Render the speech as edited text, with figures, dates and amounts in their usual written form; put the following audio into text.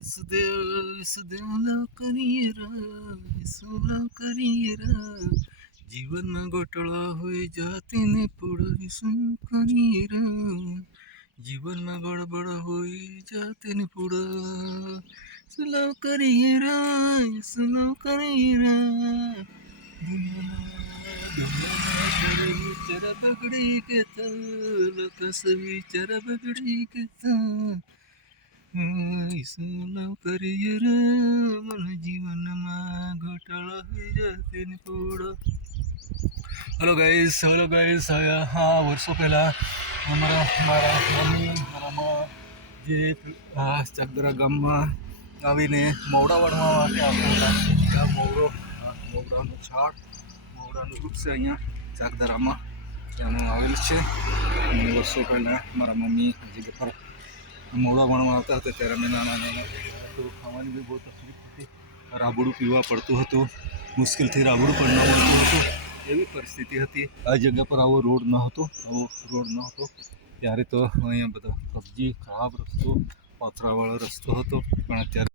સુદેવ કરીએ રા જીવનમાં ગોટળા હોય જાતે ને પૂળ શું કરીએ રા જીવનમાં ગડબડ હોય જાતે ને પૂળ સુલવ કરીએ રા દુનિયાના વિચાર બગડી કે લકસ વિચાર બગડી કે સુલવ કરીએ રે મન જીવનમાં ઘોટાળા થઈ જાતે ને પૂળ. હેલો ગાઈસ, હા વર્ષો પહેલાં મારા મમ્મી મારામાં જે ચાકદરા ગામમાં આવીને મોવડા વણવા માટે આવતા હતા. મોવડાનું ઝાડ, મોવડાનું વૃક્ષ અહીંયા ચાકદરામાં ત્યાંનું આવેલ છે. અને વર્ષો પહેલાં મારા મમ્મી જગ્યા પર મોવડા વણવા આવતા હતા ત્યારે અમે નાના તો ખાવાની બી બહુ તકલીફ હતી. રાબડું પીવા પડતું હતું, મુશ્કેલથી રાબડું પણ ન મળતું હતું, એવી પરિસ્થિતિ હતી. આ જગ્યા પર આવો રોડ ન હતો ત્યારે તો અહીંયા બધા કબજી ખરાબ રસ્તો, પાથરાવાળો રસ્તો હતો. પણ અત્યારે